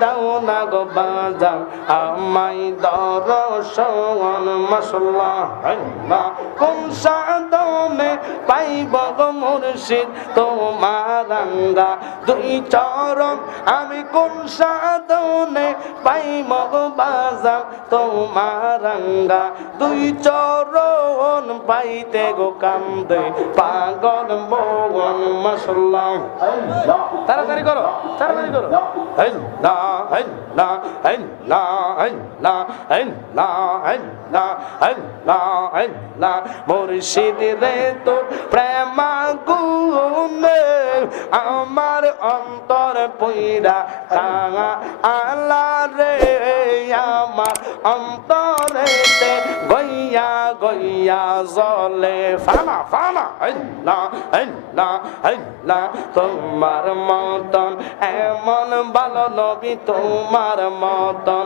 দাও না গো বাজান আমায় দর্শন মশলা। কোন সাধনে পাইব গো মুর্শিদ? তোমার দুই চরম আমি কোন সাধনে পাইব গো বাজান তোমার আঙ্গা দুই চরণ পাইতে গো কান্দে পাগল মোহন মশলা তাড়াতাড়ি করো তাড়াতাড়ি করো। হেল্লা হেল্লা হেল্লা হেল্লা হেল্লা হেল্লা হেল্লা হেল্লা। মুর্শিদ রে তোর আমার অন্তর পইরা কাঙা আলা রে আমার অন্তরেতে গইয়া গইয়া জলে ফানা ফানা হেল্লা হেল্লা হেল্লা, তোমার মতন এমন ভালো নবী, তোমার মতন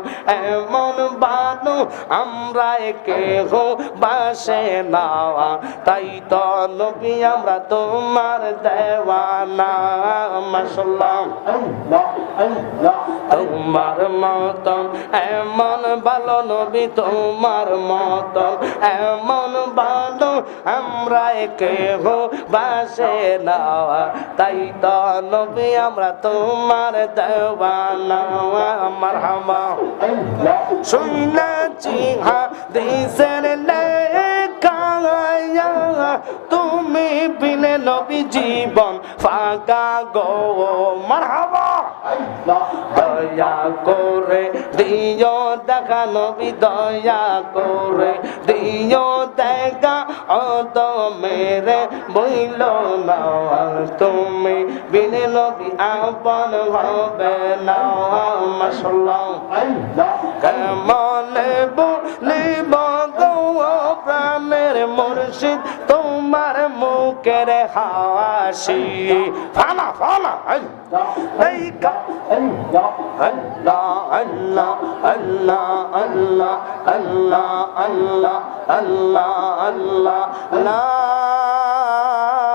এমন ভালো আমরা কেহ বাসে নাওয়া। তাই তো নবী, আমরা তোমার দেওয়ানা মাসাল্লাহ তোমার মতন এমন ভালো নবী, তোমার মতন এমন ভালো আমরা কেহ বাসে না তাই তো নবী, আমরা তোমার দেওয়ানা। আমার হামা শুনেছি হা দিসের তুমি বিনে নবী জীবন ফাঁকা গো। মারহাবা দয়া করে, দিও দেখা, নবী দয়া করে, দিও দেখা ও তো মেরে বইল না তুমি। বিনে নবী আপন হবে না মাসাল্লাহ কেমন বলিব গো প্রাণের মুর্শিদ? তোমার মুখের হাসি এই কা আল্লাহ আল্লাহ আল্লাহ আল্লাহ আল্লাহ আল্লাহ আল্লাহ আল্লাহ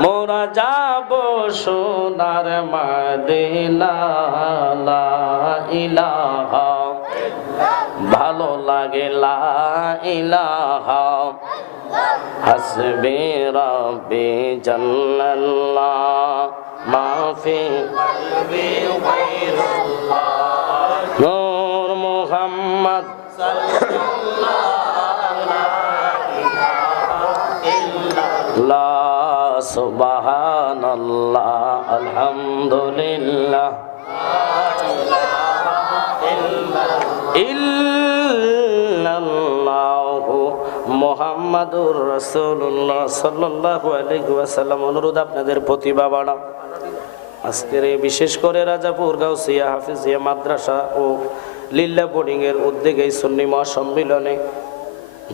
মোরা যাব সোনার মদিনা। ইলাহা। ভালো লাগে লা ইলাহা। হাসবি রব্বি জাল্লাল্লাহ মাফি। নূর সুবহানাল্লাহ আলহামদুলিল্লাহ মুহাম্মাদুর রাসূলুল্লাহ সাল্লাল্লাহু আলাইহি অনুরোধ আপনাদের প্রতি বাবারা আজকের এই বিশেষ করে রাজাপুর, গাউসিয়া, হাফিজিয়া, মাদ্রাসা ও লিল্লা বোর্ডিং এর উদ্যোগে এই সুন্নি মহাসম্মিলনে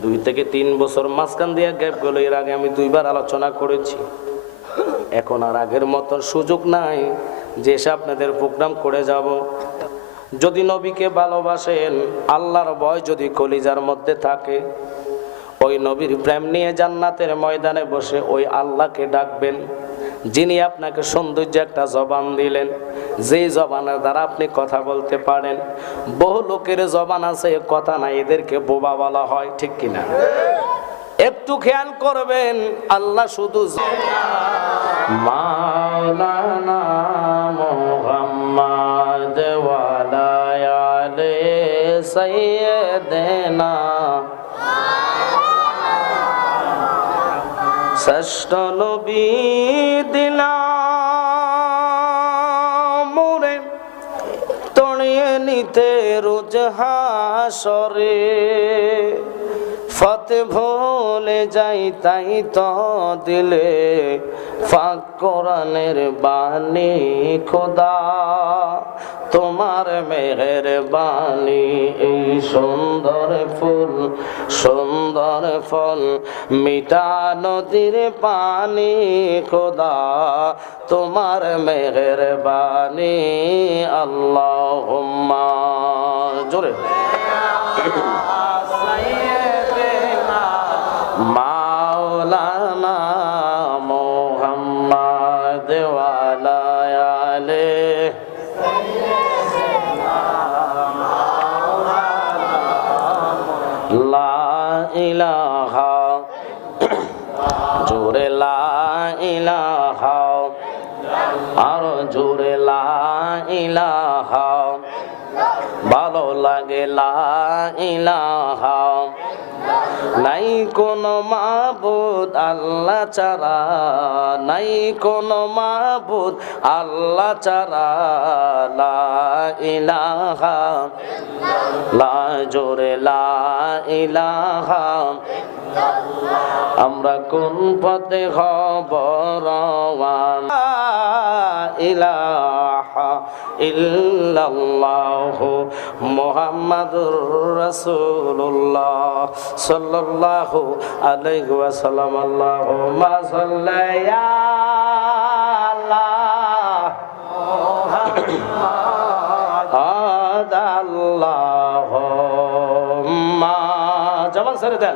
দুই থেকে তিন বছর মাঝখান দিয়ে গ্যাপ গেল এর আগে আমি দুইবার আলোচনা করেছি। এখন আর আগের মতো সুযোগ নাই যে এসে আপনাদের প্রোগ্রাম করে যাব। যদি নবীকে ভালোবাসেন, আল্লাহর ভয় যদি কলিজার মধ্যে থাকে, ওই নবীর প্রেম নিয়ে জান্নাতের ময়দানে বসে ওই আল্লাহকে ডাকবেন, যিনি আপনাকে সৌন্দর্য একটা জবান দিলেন। যেই জবানের দ্বারা আপনি কথা বলতে পারেন, বহু লোকের জবান আছে, কথা নাই, এদেরকে বোবা বলা হয়, ঠিক কিনা? একটু খেয়াল করবেন, আল্লাহ শুধু মাওলানা মোহাম্মদ ওয়ালায়ালে সৈয়দনা শ্রেষ্ঠ নবী তড়িয়ে নিতে রোজ হাসরে ফতে ভুলে যাই, তাই তো দিলে ফাঁক কোরআনের বাণী, খোদা। তোমার মেহের বাণী এই সুন্দর ফুল, সুন্দর ফল, মিঠা নদীর পানি, খোদা। তোমার মেঘের বাণী আল্লাহ জোরে। মাওলানা মোহাম্মদ আলে লা ইলাহা জোরে লা ইলাহা আর জোরে লা ইলাহা ভালো লাগে লা ইলাহা নাই কোনো মাবুদ আল্লাহ চারা নাই কোনো মাবুদ আল্লাহ চারা লা ইলাহা লা জোরে লা ইলাহা আমরা কোন পথে খবর ইলাহা ইল্লাল্লাহ মুহাম্মাদুর রাসূলুল্লাহ সাল্লাল্লাহু আলাইহি ওয়াসাল্লাম। আল্লাহুম্মা সাল্লি আলা আল্লাহুম্মা। জবান ছেড়ে দেন।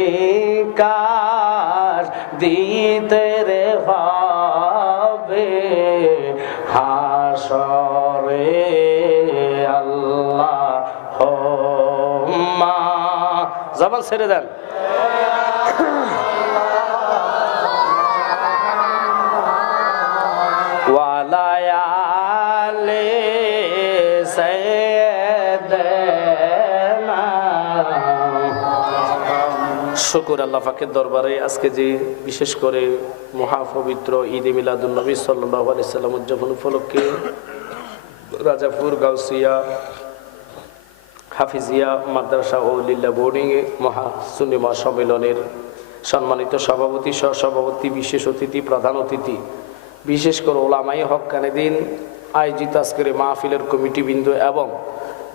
ছেড়ে দেন। শুকুর আল্লাফাকের দরবারে আজকে যে বিশেষ করে মহাপবিত্র ঈদ এ মিলাদুলনবী সাল্লাহ আলি সাল্লাম উদযাপন উপলক্ষে রাজাপুর, গাউসিয়া হাফিজিয়া মাদ্রাসা ও লিল্লা বোর্ডিংয়ে মহা সুন্নি মহাসম্মেলনের সম্মানিত সভাপতি, সহসভাপতি, বিশেষ অতিথি, প্রধান অতিথি, বিশেষ করে ওলামাই হকানে দিন আয়োজিত আজকের মাহফিলের কমিটিবৃন্দ এবং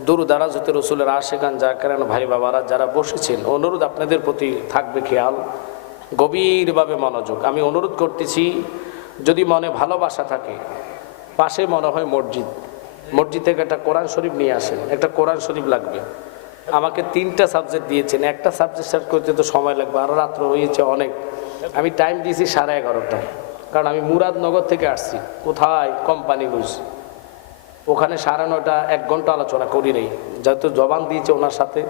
দূর দারাজ হতে রসুলের আশেখান জাকারান ভাই বাবারা যারা বসেছেন, অনুরোধ আপনাদের প্রতি থাকবে খেয়াল, গভীরভাবে মনোযোগ। আমি অনুরোধ করতেছি, যদি মনে ভালোবাসা থাকে, পাশে মনে হয় মসজিদ মসজিদ থেকে একটা কোরআন শরীফ নিয়ে আসেন, একটা কোরআন শরীফ লাগবে। আমাকে তিনটা সাবজেক্ট দিয়েছেন, একটা সাবজেক্ট স্টার্ট করতে তো সময় লাগবে, আর রাত্র হয়েছে অনেক। আমি টাইম দিয়েছি সাড়ে এগারোটায়, কারণ আমি মুরাদনগর থেকে আসছি, কোথায় কোম্পানি বুঝছি ওখানে সাড়ে নটা এক ঘণ্টা আলোচনা করি নেই যেহেতু জবান দিয়েছে ওনার সাথে।